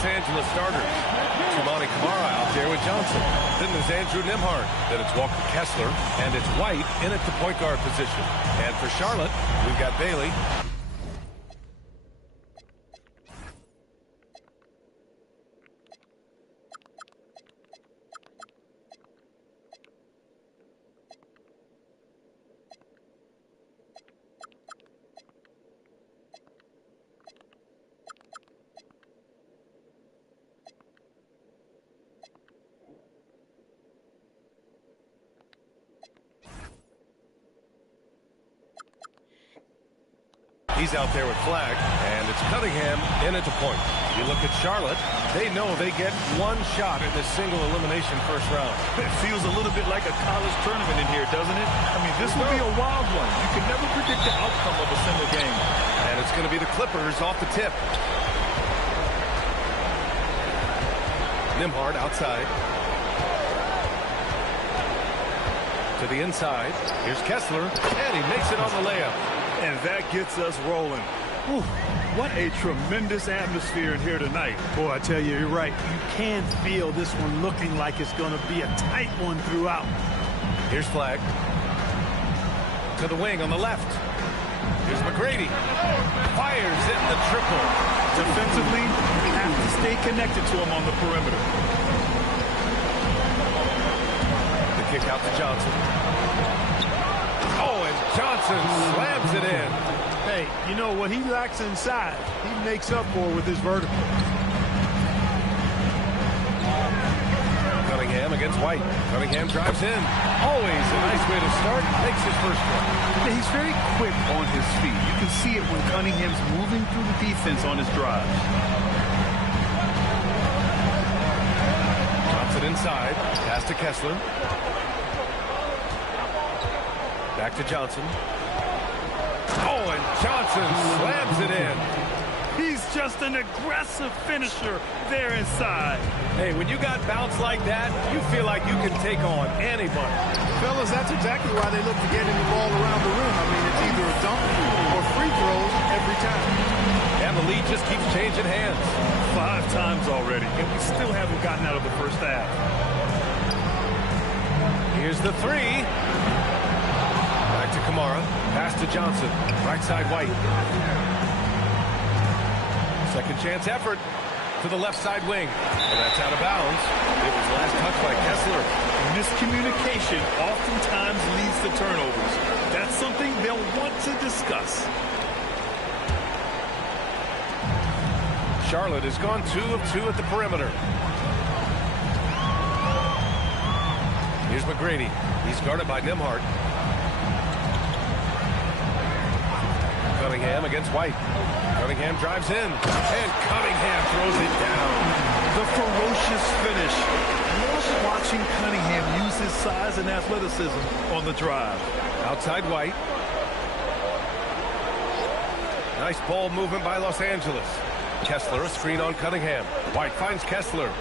Los Angeles starters. Kamara out there with Johnson. Then there's Andrew Nembhard. Then it's Walker Kessler. And it's White in at the point guard position. And for Charlotte, we've got Bailey. He's out there with Flag, and it's Cunningham in at the point. You look at Charlotte, they know they get one shot in this single elimination first round. It feels a little bit like a college tournament in here, doesn't it? I mean, this will be a wild one. You can never predict the outcome of a single game. And it's going to be the Clippers off the tip. Nembhard outside. To the inside. Here's Kessler, and he makes it on the layup. And that gets us rolling. Whew, what a tremendous atmosphere in here tonight. Boy, I tell you, you're right. You can feel this one looking like it's going to be a tight one throughout. Here's Flag. To the wing on the left. Here's McGrady. Fires in the triple. Defensively, we have to stay connected to him on the perimeter. The kick out to Johnson. Oh, and Johnson slams it in. Hey, you know what he lacks inside, he makes up for with his vertical. Cunningham against White. Cunningham drives in. Always a nice way to start. Makes his first one. Yeah, he's very quick on his feet. You can see it when Cunningham's moving through the defense on his drive. Johnson inside. Pass to Kessler. Back to Johnson. Oh, and Johnson slams it in. He's just an aggressive finisher there inside. Hey, when you got bounce like that, you feel like you can take on anybody. Fellas, that's exactly why they look to getting the ball around the rim. I mean, it's either a dunk or free throws every time. And the lead just keeps changing hands. 5 times already, and we still haven't gotten out of the first half. Here's the three. Back to Kamara. Pass to Johnson. Right side White. Second chance effort to the left side wing. And that's out of bounds. It was last touched by Kessler. Miscommunication oftentimes leads to turnovers. That's something they'll want to discuss. Charlotte has gone 2 of 2 at the perimeter. Here's McGrady. He's guarded by Nembhard. Cunningham against White. Cunningham drives in, and Cunningham throws it down. The ferocious finish. Love watching Cunningham use his size and athleticism on the drive. Outside White. Nice ball movement by Los Angeles. Kessler, a screen on Cunningham. White finds Kessler.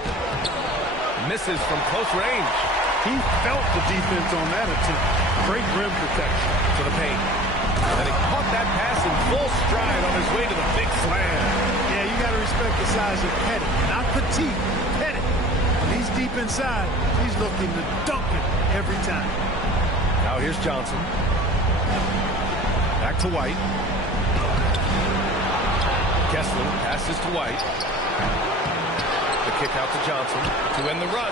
Misses from close range. He felt the defense on that attempt. Great rim protection. To the paint. And he caught that pass in full stride on his way to the big slam. Yeah, you got to respect the size of Pettit. Not petite, Pettit. When he's deep inside, he's looking to dunk it every time. Now here's Johnson. Back to White. Kessler passes to White. The kick out to Johnson to end the run.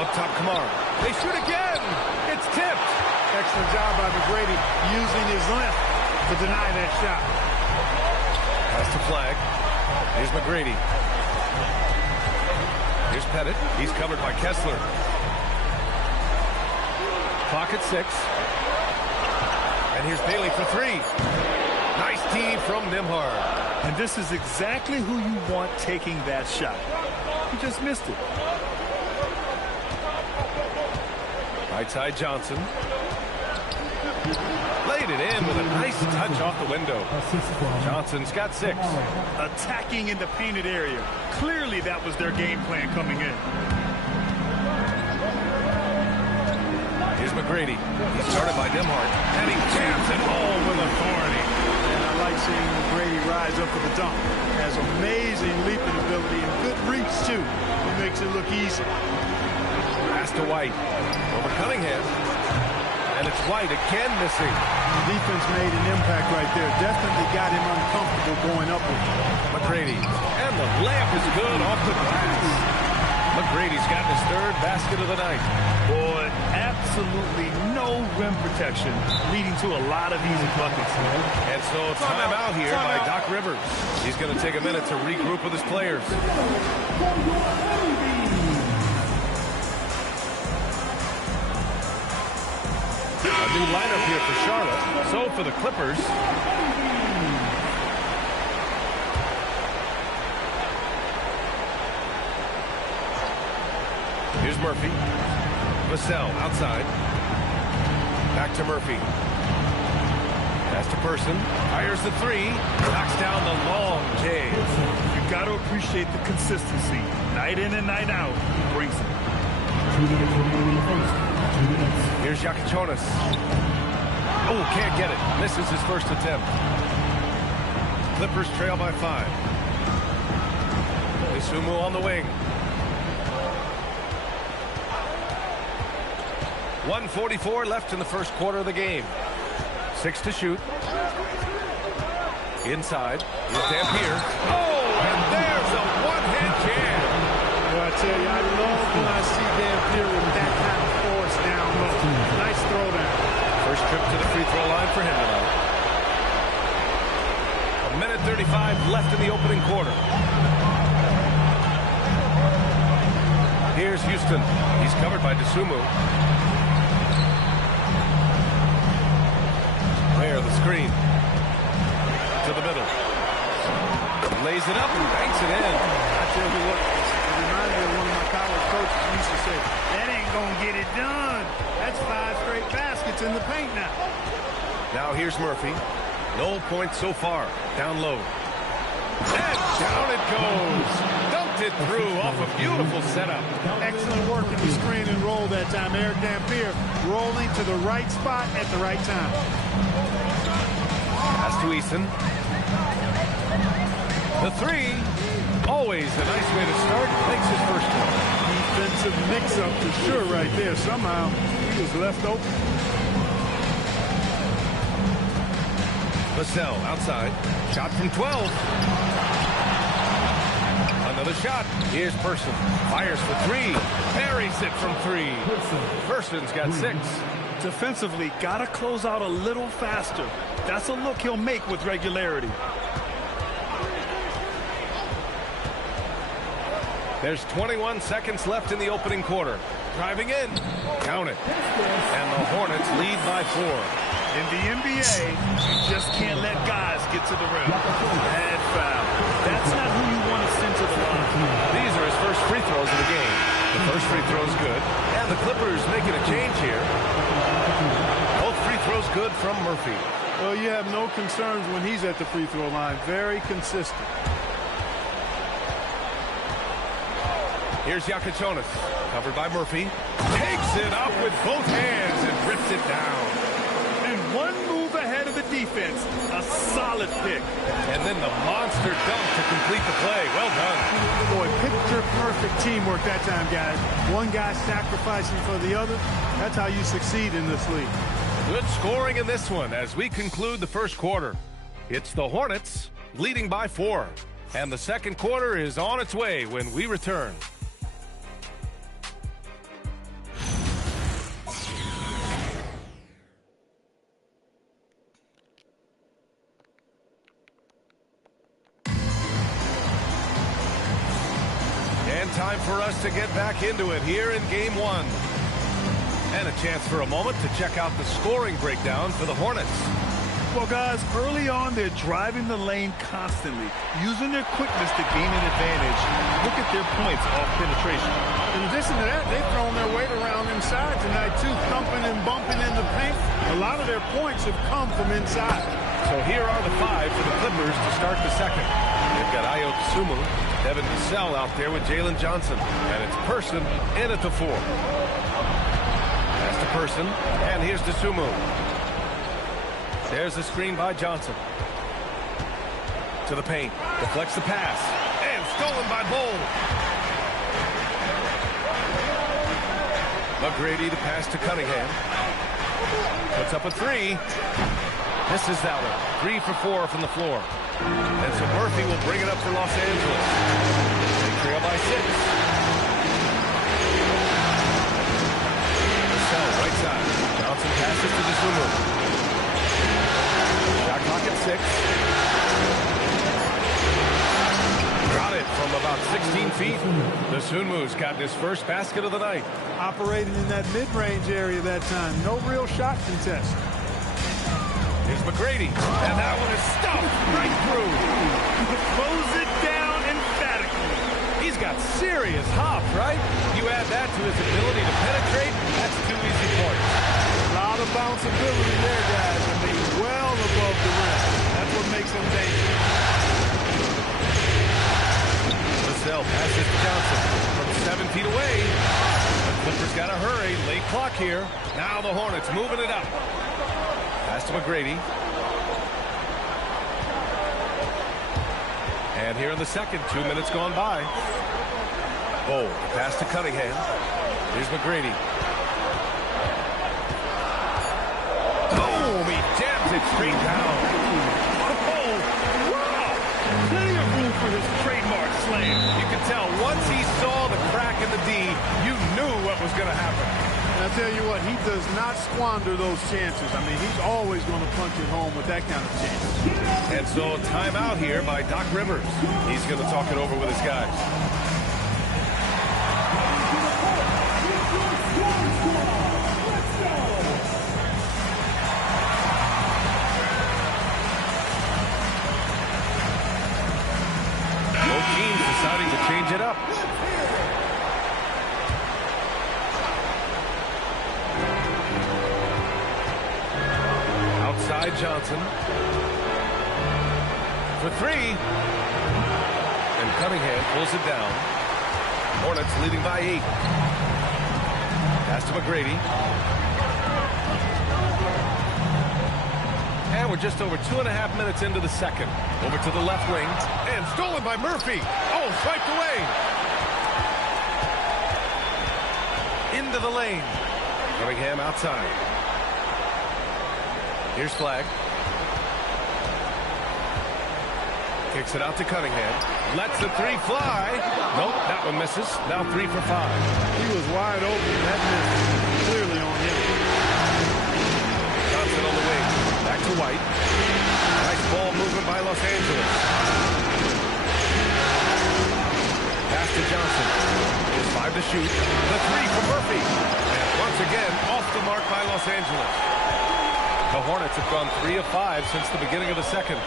Up top, Kamara. They shoot again. It's tipped. Excellent job by McGrady using his length to deny that shot. Pass to Flag. Here's McGrady. Here's Pettit. He's covered by Kessler. Clock at 6. And here's Bailey for 3. Nice D from Nembhard. And this is exactly who you want taking that shot. He just missed it. Right side Johnson. Laid it in with a nice touch off the window. Johnson's got 6. Attacking in the painted area. Clearly that was their game plan coming in. Here's McGrady. He's started by Nembhard. And he jams it home with authority. And I like seeing McGrady ride rise up for the dunk. Has amazing leaping ability and good reach, too. It makes it look easy. Pass to White. Over Cunningham. And it's White again missing. The defense made an impact right there. Definitely got him uncomfortable going up with him. McGrady. And the layup is good off the glass. McGrady's got his third basket of the night. Boy, absolutely no rim protection, leading to a lot of easy buckets. And so timeout here by Doc Rivers. He's going to take a minute to regroup with his players. A new lineup here for Charlotte. So for the Clippers, here's Murphy. Vassell outside. Back to Murphy. Pass to Person. Fires the three. Knocks down the long Cade. You got to appreciate the consistency. Night in and night out, he brings it. Here's jJohnson. Oh, can't get it. Misses his first attempt. Clippers trail by 5. Isumu on the wing. 1:44 left in the first quarter of the game. 6 to shoot. Inside. Here's Dampier. Oh, and there's a one-hand jam. Well, I tell you, I love when I see Dampier with that kind of force down low. Nice throw down. First trip to the free throw line for him tonight. 1:35 left in the opening quarter. Here's Houston. He's covered by Isumu. There, the screen. To the middle. Lays it up and banks it in. I tell you what, it reminds me of one of my college coaches who used to say, that ain't gonna get it done. That's 5 straight baskets in the paint now. Now here's Murphy. No points so far. Down low. And down it goes. Dunked it through off a beautiful setup. Excellent work in the screen and roll that time. Eric Dampier rolling to the right spot at the right time. Pass to Eason. The three. Always a nice way to start. Makes his first one. Defensive mix-up for sure right there. Somehow he was left open. Vassell outside. Shot from 12. Another shot. Here's Person. Fires for 3. Parries it from 3. Person's got 6. Defensively, got to close out a little faster. That's a look he'll make with regularity. There's 21 seconds left in the opening quarter. Driving in. Count it. And the Hornets lead by 4. In the NBA, you just can't let guys get to the rim. Bad foul. That's not who you want to send to the line. These are his first free throws of the game. The first free throw is good. And the Clippers making a change here. Both free throws good from Murphy. Well, you have no concerns when he's at the free throw line. Very consistent. Here's jJohnson. Covered by Murphy. Takes it up with both hands and rips it down. And one move ahead of the defense. A solid pick. And then the monster dunk to complete the play. Well done. Boy, picture-perfect teamwork that time, guys. One guy sacrificing for the other. That's how you succeed in this league. Good scoring in this one as we conclude the first quarter. It's the Hornets leading by 4. And the second quarter is on its way when we return. Time for us to get back into it here in Game 1. And a chance for a moment to check out the scoring breakdown for the Hornets. Well, guys, early on, they're driving the lane constantly, using their quickness to gain an advantage. Look at their points off penetration. In addition to that, they've thrown their weight around inside tonight, too, thumping and bumping in the paint. A lot of their points have come from inside. So here are the 5 for the Clippers to start the second. They've got Ayo Dosunmu, Devin Vassell out there with jJohnson. And it's Person in at the 4. That's the Person. And here's Dosunmu. There's the screen by Johnson. To the paint. Deflects the pass. And stolen by Bull. McGrady to pass to Cunningham. Puts up a three. Misses that one. 3 for 4 from the floor. And so Murphy will bring it up for Los Angeles. They trail by 6. Vassell, right side. Johnson passes to the Zulu. Shot clock at 6. Got it from about 16 feet. The Sunmu's gotten his first basket of the night. Operating in that mid-range area that time. No real shot contest. Here's McGrady. And that one is stuffed right through. Close it down emphatically. He's got serious hop, right? You add that to his ability to penetrate, that's 2 easy points. A lot of bounceability there, guys. I mean, well above the rim. That's what makes him dangerous. Vassell passes to Johnson from 7 feet away. The Clippers got to hurry. Late clock here. Now the Hornets moving it up. Pass to McGrady. And here in the second, 2 minutes gone by. Bowl, pass to Cunningham. Here's McGrady. Boom! He jams it straight down. Oh, wow! Plenty of room for his trademark slam. You can tell once he saw the crack in the D, you knew what was going to happen. And I tell you what, he does not squander those chances. I mean, he's always going to punch it home with that kind of chance. And so timeout here by Doc Rivers. He's going to talk it over with his guys. Both teams deciding to change it up. Outside Johnson. For 3. And Cunningham pulls it down. Hornets leading by 8. Pass to McGrady. And we're just over 2.5 minutes into the second. Over to the left wing. And stolen by Murphy. Oh, swiped away. Into the lane. Cunningham outside. Here's Flag. Kicks it out to Cunningham. Lets the 3 fly. Nope, that one misses. Now 3 for 5. He was wide open. That miss clearly on him. Johnson on the wing. Back to White. Nice ball movement by Los Angeles. Pass to Johnson. There's 5 to shoot. The 3 for Murphy. And once again, off the mark by Los Angeles. The Hornets have gone 3 of 5 since the beginning of the second.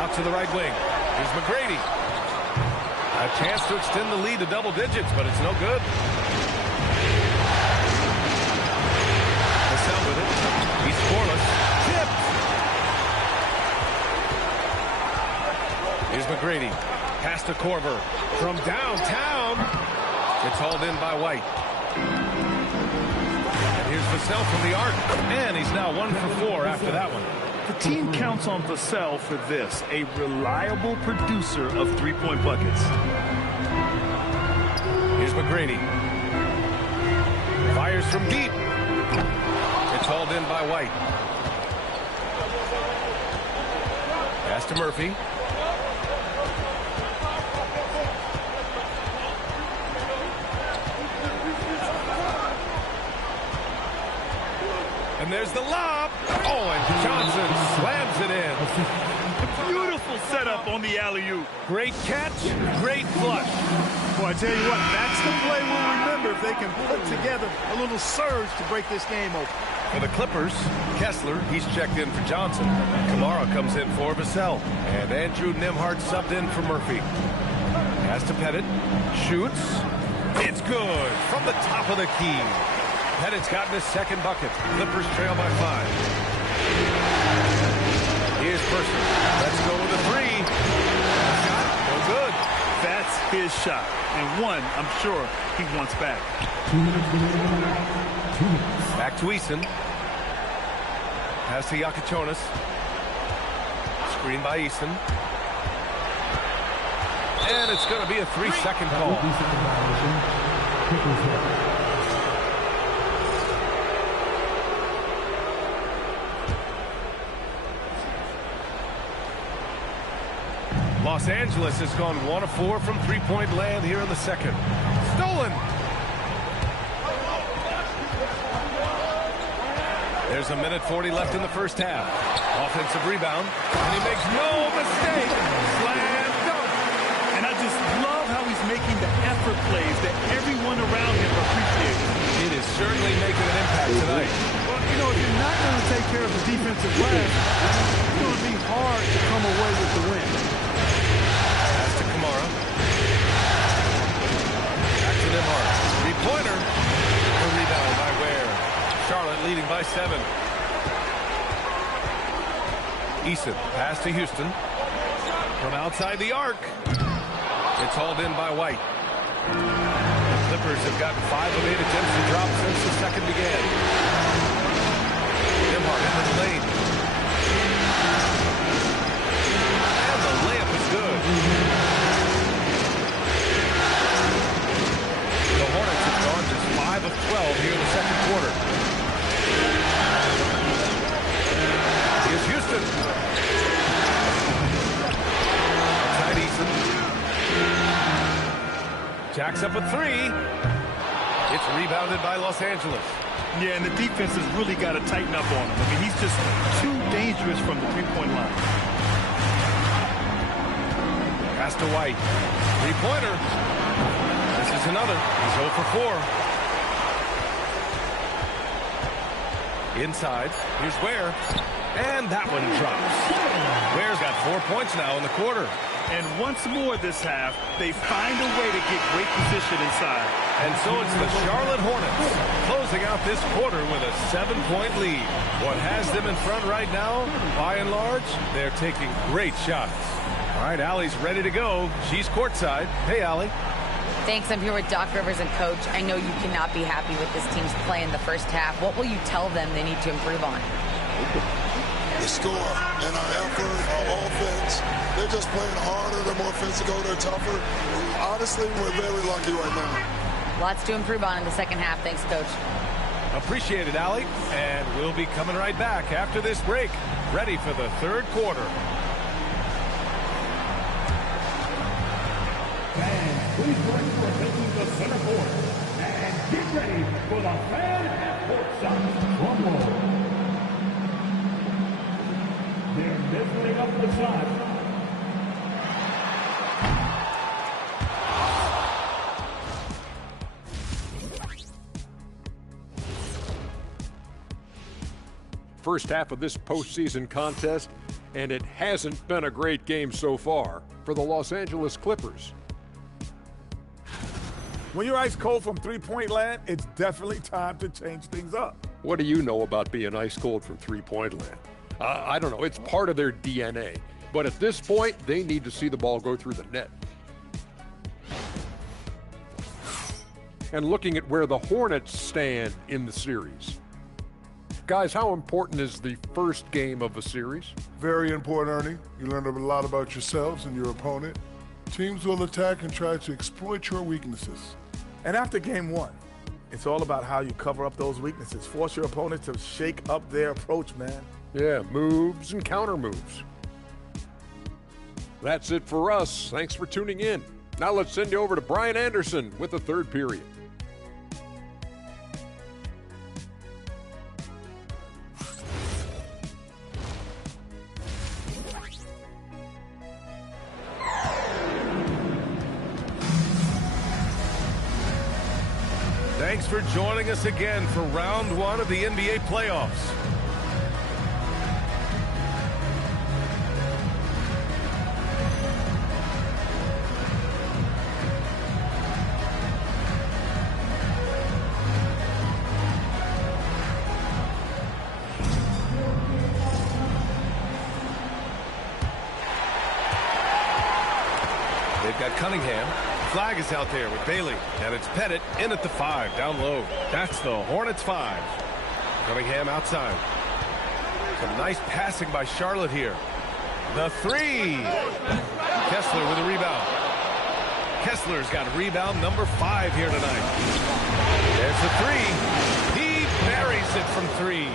Out to the right wing. Here's McGrady. A chance to extend the lead to double digits, but it's no good. Vassell with it. He's scoreless. Tipped. Here's McGrady. Pass to Korver. From downtown. It's hauled in by White. And here's Vassell from the arc. And he's now 1 for 4 after that one. The team counts on Vassell for this, a reliable producer of three-point buckets. Here's McGrady. Fires from deep. It's hauled in by White. Pass to Murphy. And there's the lob. Oh, and Johnson slams it in. Beautiful setup on the alley-oop. Great catch, great flush. Boy, I tell you what, that's the play we'll remember if they can put together a little surge to break this game open. For the Clippers, Kessler, he's checked in for Johnson. Kamara comes in for Vassell. And Andrew Nembhard subbed in for Murphy. Pass to Pettit. Shoots. It's good from the top of the key. Pettit's gotten his second bucket. Clippers trail by 5. Here's Person. Let's go with a 3. Shot, no good. That's his shot. And one, I'm sure, he wants back. Back to Eason. Pass to Yakachonis. Screen by Eason. And it's going to be a 3-second call. Los Angeles has gone 1 of 4 from three-point land here in the second. Stolen. There's a minute 40 left in the first half. Offensive rebound, and he makes no mistake. Slam dunk. And I just love how he's making the effort plays that everyone around him appreciates. It is certainly making an impact tonight. Well, you know, if you're not going to take care of the defensive glass, it's going to be hard to come away with the win. Pass to Kamara. Back to Nimhart. Three-pointer. A rebound by Ware. Charlotte leading by 7. Eason, pass to Houston. From outside the arc. It's hauled in by White. The Clippers have gotten 5 of 8 attempts to drop since the second began. Nimhart into the lane. And the layup is good. The Hornets have gone just 5 of 12 here in the second quarter. Here's Houston. Outside Eason. Jacks up a 3. It's rebounded by Los Angeles. Yeah, and the defense has really got to tighten up on him. I mean, he's just too dangerous from the three-point line. Pass to White. Three-pointer. This is another. He's 0 for 4. Inside. Here's Ware. And that one drops. Ware's got 4 points now in the quarter. And once more this half, they find a way to get great position inside. And so it's the Charlotte Hornets closing out this quarter with a 7-point lead. What has them in front right now, by and large, they're taking great shots. All right, Allie's ready to go. She's courtside. Hey, Allie. Thanks. I'm here with Doc Rivers and Coach. I know you cannot be happy with this team's play in the first half. What will you tell them they need to improve on? The score and our effort, our offense. They're just playing harder. They're more physical. They're tougher. Honestly, we're very lucky right now. Lots to improve on in the second half. Thanks, Coach. Appreciate it, Allie. And we'll be coming right back after this break. Ready for the third quarter. And please join for taking the center court. And get ready for the fan at courtside drum roll. They're measuring up the shot. First half of this postseason contest, and it hasn't been a great game so far for the Los Angeles Clippers. When you're ice cold from three-point land, it's definitely time to change things up. What do you know about being ice cold from three-point land? I don't know. It's part of their DNA. But at this point, they need to see the ball go through the net. And looking at where the Hornets stand in the series. Guys, how important is the first game of a series? Very important, Ernie. You learn a lot about yourselves and your opponent. Teams will attack and try to exploit your weaknesses. And after game one, it's all about how you cover up those weaknesses. Force your opponent to shake up their approach, man. Yeah, moves and counter moves. That's it for us. Thanks for tuning in. Now let's send you over to Brian Anderson with the third period. Thanks for joining us again for round one of the NBA playoffs. They've got Cunningham. Flag is out there with Bailey, and it's Pettit in at the 5, down low. That's the Hornets 5. Cunningham outside. Some nice passing by Charlotte here. The 3. Kessler with a rebound. Kessler's got rebound number 5 here tonight. There's the 3. He buries it from 3.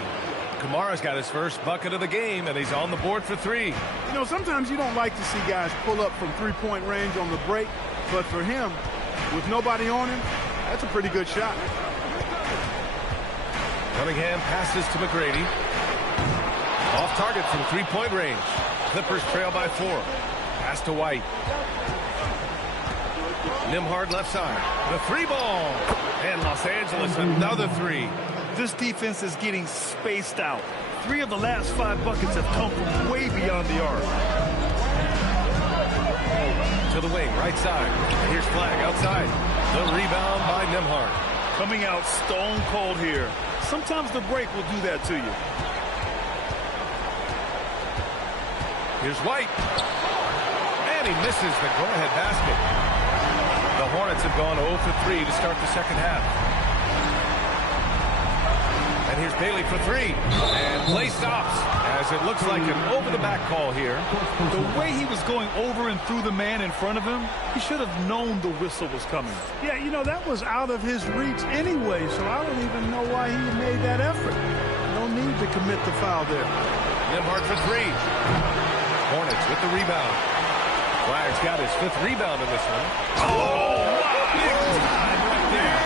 Kamara's got his first bucket of the game, and he's on the board for 3. You know, sometimes you don't like to see guys pull up from three-point range on the break, but for him, with nobody on him, that's a pretty good shot. Cunningham passes to McGrady. Off target from three-point range. Clippers trail by 4. Pass to White. Nembhard left side. The 3 ball. And Los Angeles another 3. This defense is getting spaced out. 3 of the last 5 buckets have come from way beyond the arc. To the wing, right side. Here's Flag outside. The rebound by Nembhard. Coming out stone cold here. Sometimes the break will do that to you. Here's White. And he misses the go-ahead basket. The Hornets have gone 0 for 3 to start the second half. And here's Bailey for 3. And play stops as it looks like an over-the-back call here. The way he was going over and through the man in front of him, he should have known the whistle was coming. Yeah, you know, that was out of his reach anyway, so I don't even know why he made that effort. No need to commit the foul there. Nembhard for 3. Hornets with the rebound. Flag's got his 5th rebound in this one. Oh, wow! Big time right there.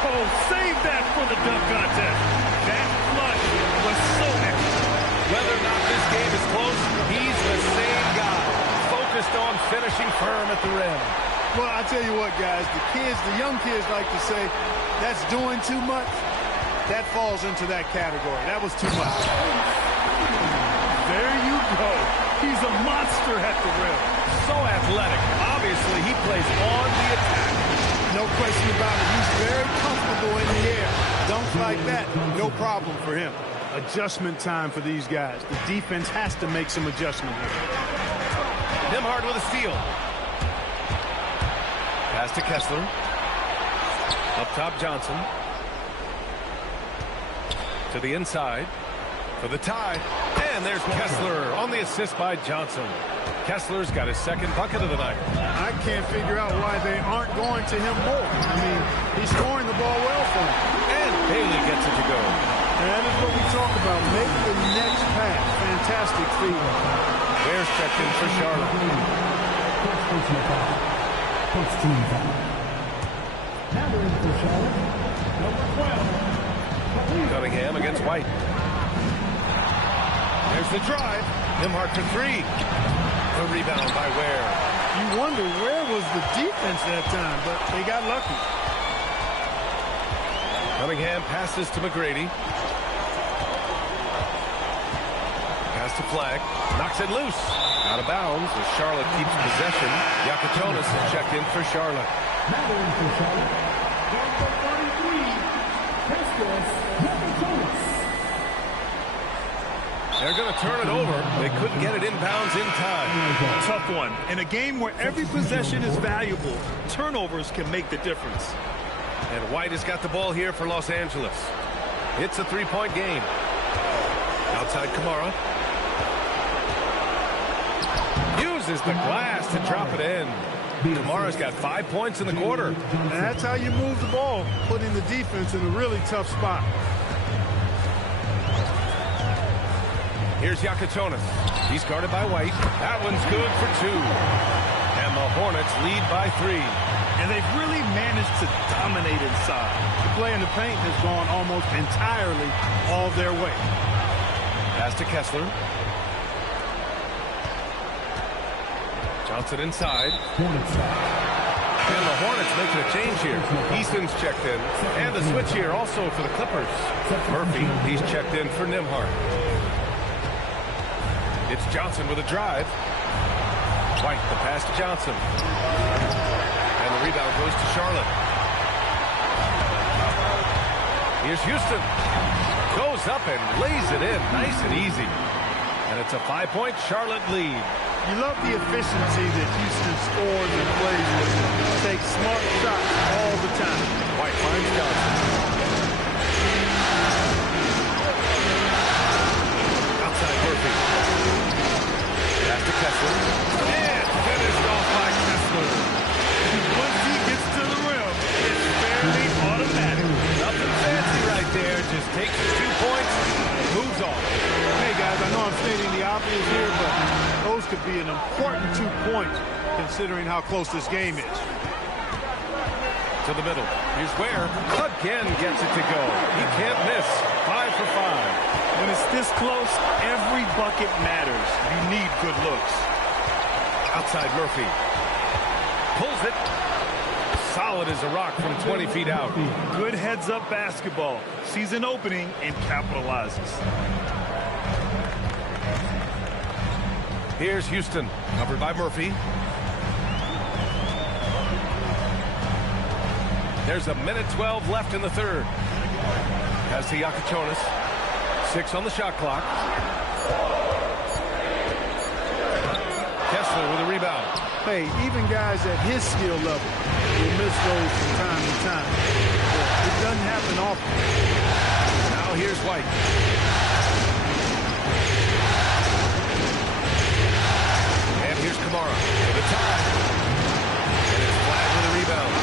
Oh, save that for the dunk contest. That flush was so excellent. Whether or not this game is close, he's the same guy. Focused on finishing firm at the rim. Well, I tell you what, guys, the young kids like to say, that's doing too much. That falls into that category. That was too much. There you go. He's a monster at the rim. So athletic. Obviously, he plays on the attack. No question about it. He's very comfortable in the air. Dunks like that, no problem for him. Adjustment time for these guys. The defense has to make some adjustment here. Nembhard with a steal. Pass to Kessler. Up top, Johnson. To the inside. For the tie. And there's Kessler on the assist by Johnson. Kessler's got his 2nd bucket of the night. I can't figure out why they aren't going to him more. I mean, he's scoring the ball well for him. And Bailey gets it to go. That is what we talk about. Make the next pass. Fantastic feed. Bears checked in for Charlotte. Cunningham against White. There's the drive. Nembhard for 3. The rebound by Ware. You wonder where was the defense that time, but they got lucky. Cunningham passes to McGrady. Pass to Flag. Knocks it loose. Out of bounds as Charlotte keeps possession. Yakatonis is checked in for Charlotte. They're going to turn it over. They couldn't get it inbounds in time. Tough one. In a game where every possession is valuable, turnovers can make the difference. And White has got the ball here for Los Angeles. It's a 3-point game. Outside Kamara. Uses the glass to drop it in. Kamara's got 5 points in the quarter. And that's how you move the ball, putting the defense in a really tough spot. Here's Yakatonis. He's guarded by White. That one's good for 2. And the Hornets lead by 3. And they've really managed to dominate inside. The play in the paint has gone almost entirely all their way. Pass to Kessler. Johnson inside. And the Hornets making a change here. Easton's checked in. And the switch here also for the Clippers. Murphy, he's checked in for Nembhard. It's Johnson with a drive. White, the pass to Johnson. And the rebound goes to Charlotte. Here's Houston. Goes up and lays it in nice and easy. And it's a 5-point Charlotte lead. You love the efficiency that Houston scores and plays with. Takes smart shots all the time. White finds Johnson. Outside Murphy. Pass to Kessler. And finished off by could be an important 2 points, considering how close this game is. To the middle. Here's Ware. Again gets it to go. He can't miss. 5 for 5. When it's this close, every bucket matters. You need good looks. Outside Murphy. Pulls it. Solid as a rock from 20 feet out. Good heads-up basketball. Sees an opening and capitalizes. Here's Houston. Covered by Murphy. There's a minute 12 left in the third. Has to Yakachonis. 6 on the shot clock. Kessler with a rebound. Hey, even guys at his skill level will miss those from time to time. It doesn't happen often. Now here's White. And here's Kamara for the tie. And it's Flag with a rebound.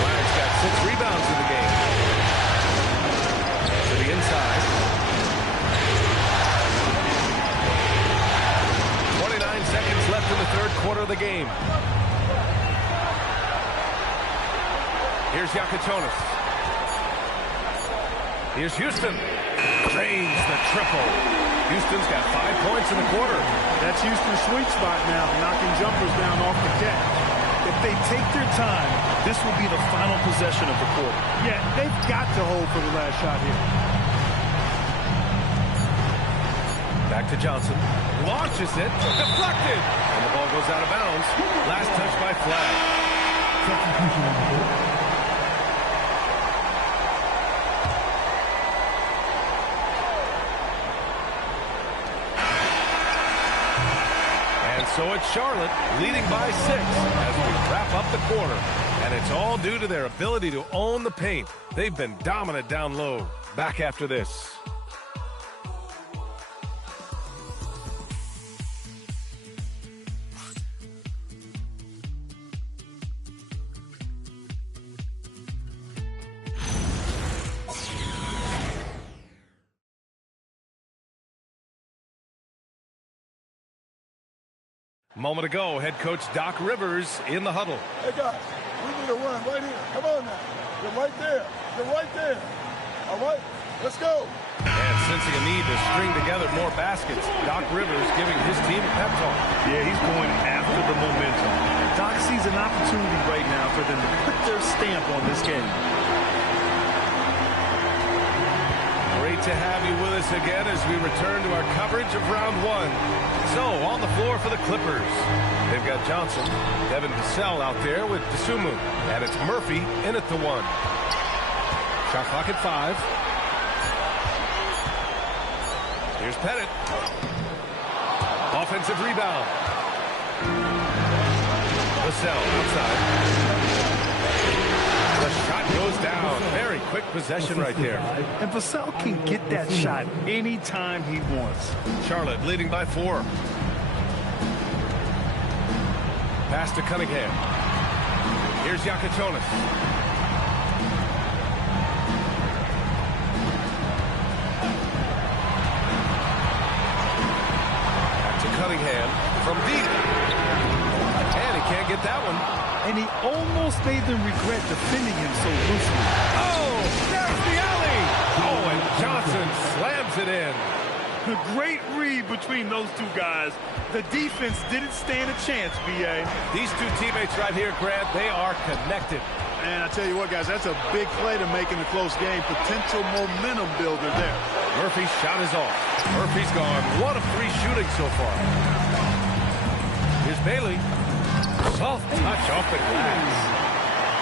Flag's got 6 rebounds in the game. To the inside. 29 seconds left in the third quarter of the game. Here's Yakachonis. Here's Houston. Drains the triple. Houston's got 5 points in the quarter. That's Houston's sweet spot now, knocking jumpers down off the catch. If they take their time, this will be the final possession of the quarter. Yeah, they've got to hold for the last shot here. Back to Johnson. Launches it. Deflected. And the ball goes out of bounds. Last touch by Flag. And so it's Charlotte leading by 6 as we wrap up the quarter. And it's all due to their ability to own the paint. They've been dominant down low. Back after this. Moment ago, head coach Doc Rivers in the huddle. Hey, guys, we need a run right here. Come on now. You're right there. You're right there. All right, let's go. And sensing a need to string together more baskets, Doc Rivers giving his team a pep talk. Yeah, he's going after the momentum. Doc sees an opportunity right now for them to put their stamp on this game. Great to have you with us again as we return to our coverage of round 1. So, on the floor for the Clippers. They've got Johnson, Devin Vassell out there with Dosunmu. And it's Murphy in at the 1. Shot clock at 5. Here's Pettit. Offensive rebound. Vassell outside. The shot goes down. Very quick possession right there. And Vassell can get that shot anytime he wants. Charlotte leading by 4. Pass to Cunningham. Here's Yakachonis. Back to Cunningham from deep. And he can't get that one. And he almost made them regret defending him so loosely. Oh, there's the alley. Oh, and Johnson slams it in. A great read between those two guys. The defense didn't stand a chance, B.A. These two teammates right here, Grant, they are connected. And I tell you what, guys, that's a big play to make in a close game. Potential momentum builder there. Murphy's shot is off. Murphy's gone 1 of 3 shooting so far. Here's Bailey. Soft touch off the glass.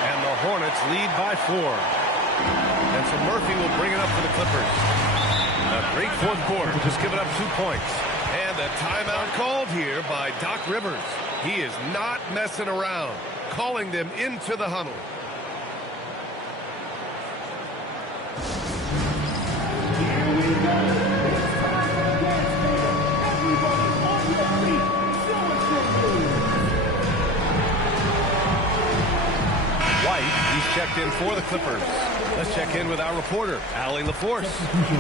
And the Hornets lead by 4. And so Murphy will bring it up for the Clippers. A great fourth quarter, just giving up 2 points. And a timeout called here by Doc Rivers. He is not messing around, calling them into the huddle. Here we go. It's time to get everybody on your feet. White, he's checked in for the Clippers. Let's check in with our reporter, Allie LaForce.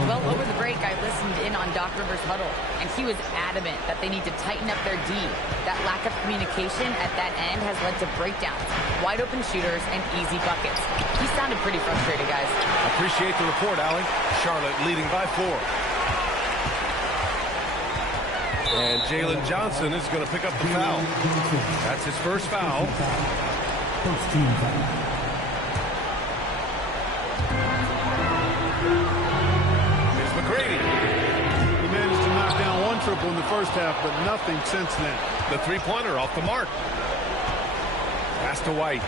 Well, over the break, I listened in on Doc Rivers' huddle, and he was adamant that they need to tighten up their D. That lack of communication at that end has led to breakdowns, wide open shooters, and easy buckets. He sounded pretty frustrated, guys. Appreciate the report, Allie. Charlotte leading by 4. And jJohnson is going to pick up the foul. That's his first foul. First team foul. Here's McGrady. He managed to knock down one triple in the first half, but nothing since then. The three-pointer off the mark. Pass to White.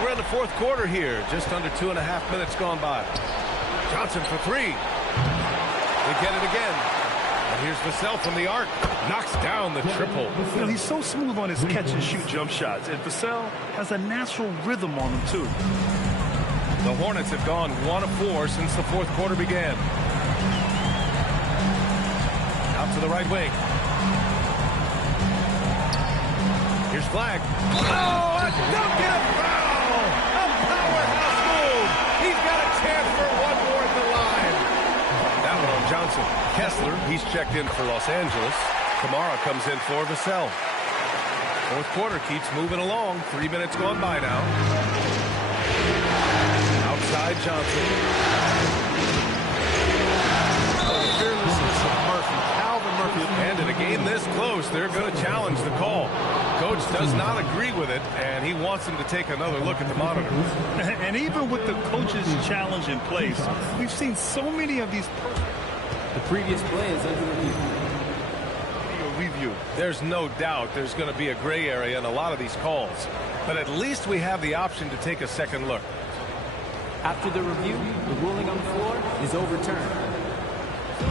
We're in the fourth quarter here. Just under 2.5 minutes gone by. Johnson for 3. They get it again. And here's Vassell from the arc. Knocks down the triple. You know, he's so smooth on his catch-and-shoot jump shots, and Vassell has a natural rhythm on him, too. The Hornets have gone 1 of 4 since the fourth quarter began. Out to the right wing. Here's Flagg. Oh, a dunk and a foul! A powerhouse move! He's got a chance for one more at the line. That one on Johnson. Kessler, he's checked in for Los Angeles. Kamara comes in for Vassell. Fourth quarter keeps moving along. 3 minutes gone by now. Outside Johnson. The fearlessness of Murphy. Calvin Murphy. And in a game this close, they're going to challenge the call. Coach does not agree with it, and he wants him to take another look at the monitor. And even with the coach's challenge in place, we've seen so many of these. The previous play is under review. There's no doubt there's going to be a gray area in a lot of these calls, but at least we have the option to take a second look. After the review, the ruling on the floor is overturned.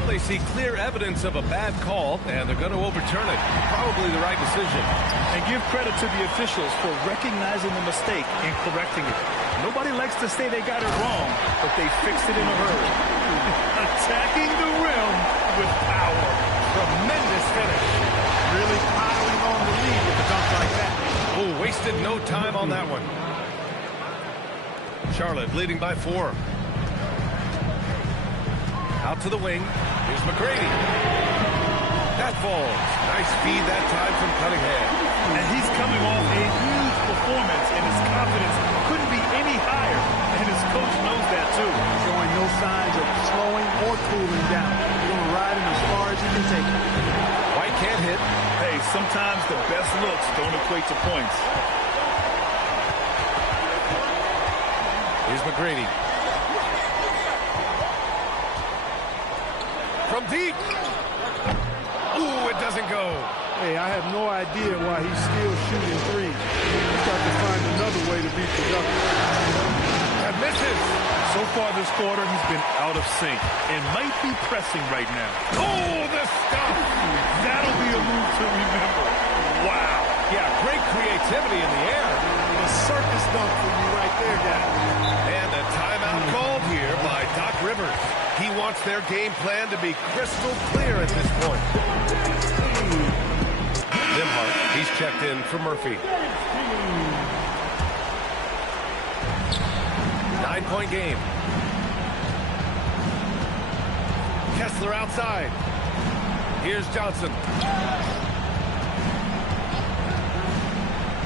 They see clear evidence of a bad call, and they're going to overturn it. Probably the right decision. And give credit to the officials for recognizing the mistake and correcting it. Nobody likes to say they got it wrong, but they fixed it in a hurry. Attacking the rim with power. Tremendous finish. Really piling on the lead with a dunk like that. Oh, wasted no time on that one. Charlotte leading by 4. Out to the wing. Here's McGrady. That falls. Nice feed that time from Cunningham. And he's coming off a huge performance, and his confidence couldn't be any higher. And his coach knows that, too. Showing no signs of slowing or cooling down. He's going to ride him as far as he can take him. White can't hit. Hey, sometimes the best looks don't equate to points. Here's McGrady. From deep. Ooh, it doesn't go. Hey, I have no idea why he's still shooting threes. He's got to find another way to be productive. That misses. So far this quarter, he's been out of sync and might be pressing right now. Oh, the stuff. That'll be a move to remember. Wow. Yeah, great creativity in the air. A circus dunk for you right there, guys. And a timeout called here by Doc Rivers. He wants their game plan to be crystal clear at this point. Nimhart, he's checked in for Murphy. 9-point game. Kessler outside. Here's Johnson.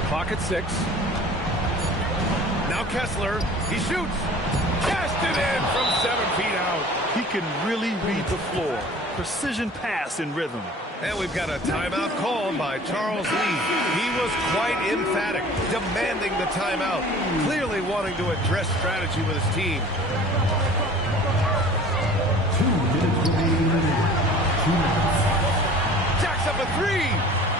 Clock at 6. Now Kessler, he shoots. Cast it in from 7 feet out. He can really read the floor. Precision pass in rhythm. And we've got a timeout called by Charles Lee. He was quite emphatic, demanding the timeout, clearly wanting to address strategy with his team. 2 minutes remaining. 2 minutes. Jacks up a 3.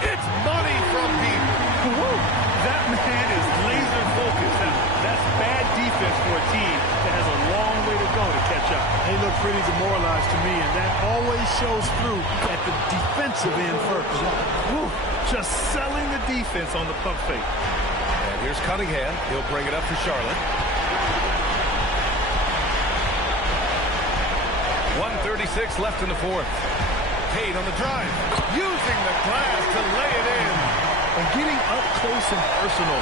It's money from deep. Woo! That man is laser focused. That's bad defense for a team that has a long way to go to catch up. They look pretty demoralized to me, and that always shows through at the defensive end first. Woo! Just selling the defense on the pump fake. And here's Cunningham. He'll bring it up for Charlotte. 1:36 left in the fourth. Cade on the drive, using the glass to lay it in. And getting up close and personal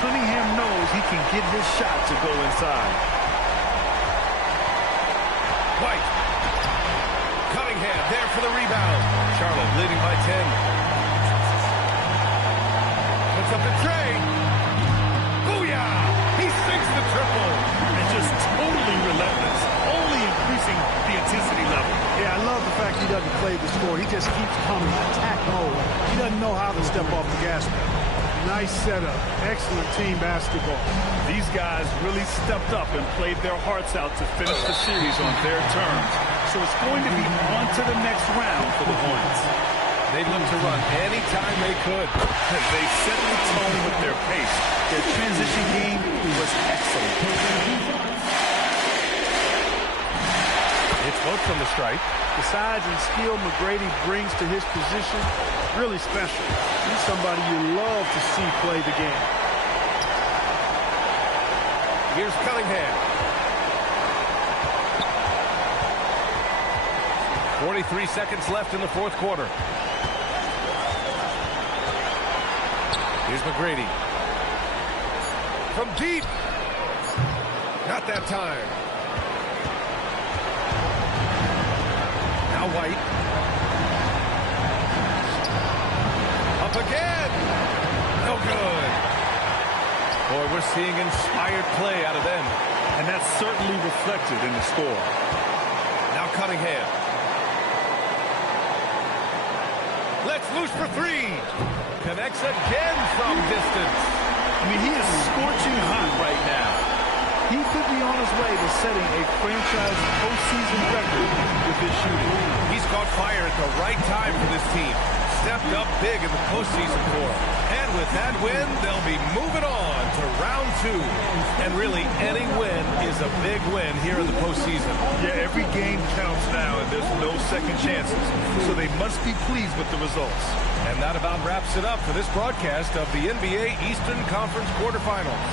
Cunningham knows he can get his shot to go inside. White. Cunningham there for the rebound. Charlotte leading by 10. Puts up the tray. Booyah! He sinks the triple. And just totally relentless, only increasing the intensity level. Yeah, I love the fact he doesn't play the score. He just keeps coming, attack mode. He doesn't know how to step off the gas pedal. Nice setup. Excellent team basketball. These guys really stepped up and played their hearts out to finish the series on their terms. So it's going to be on to the next round for the Hornets. They looked to run anytime they could. They set the tone with their pace. Their transition game was excellent. It's both from the stripe. The size and skill McGrady brings to his position, really special. He's somebody you love to see play the game. Here's Cunningham. 43 seconds left in the fourth quarter. Here's McGrady. From deep. Not that time. Now White. Up again. No good. Boy, we're seeing inspired play out of them. And that's certainly reflected in the score. Now Cunningham. Let's loose for three. Connects again from distance. I mean, he is scorching hot right now. He could be on his way to setting a franchise postseason record with his shooting. He's caught fire at the right time for this team. Stepped up big in the postseason for him. And with that win, they'll be moving on to round 2. And really, any win is a big win here in the postseason. Yeah, every game counts now, and there's no second chances. So they must be pleased with the results. And that about wraps it up for this broadcast of the NBA Eastern Conference quarterfinals.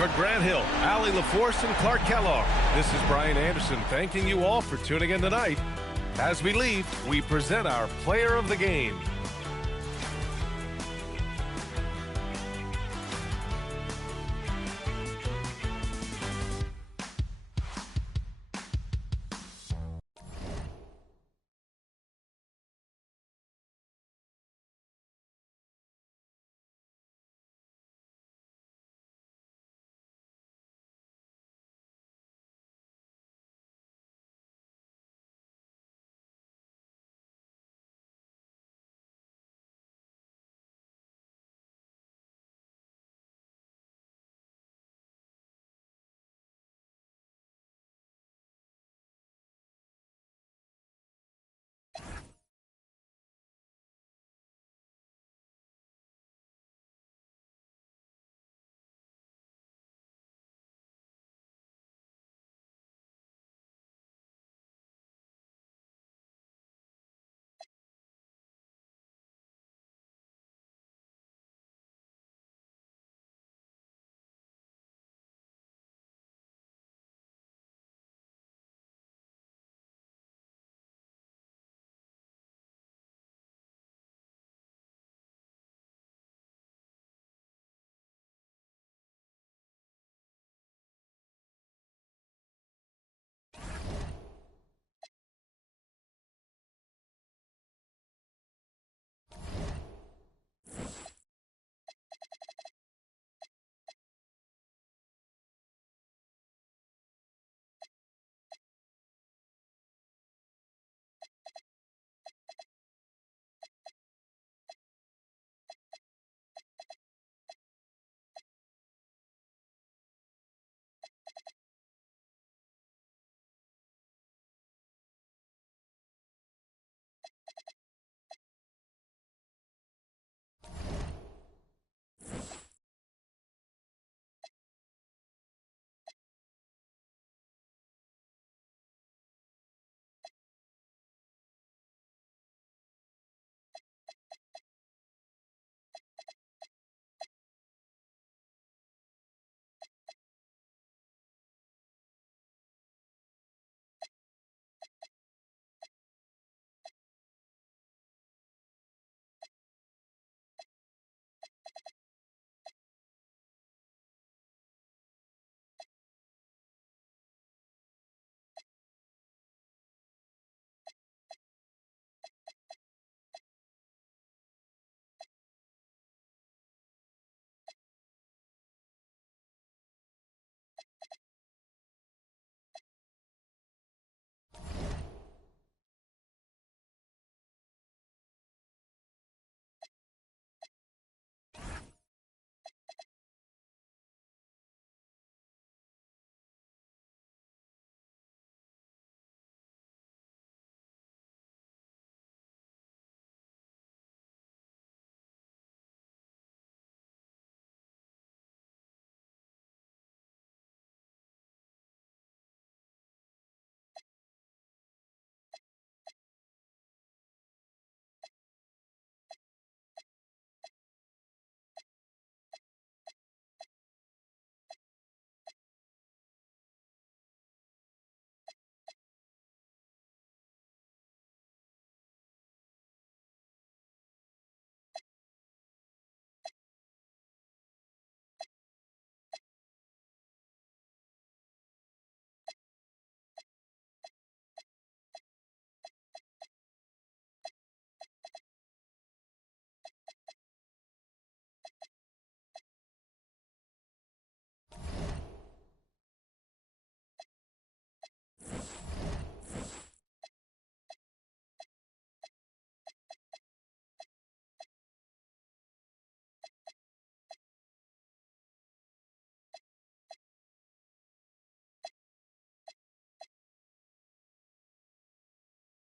For Grant Hill, Allie LaForce, and Clark Kellogg, this is Brian Anderson thanking you all for tuning in tonight. As we leave, we present our player of the game.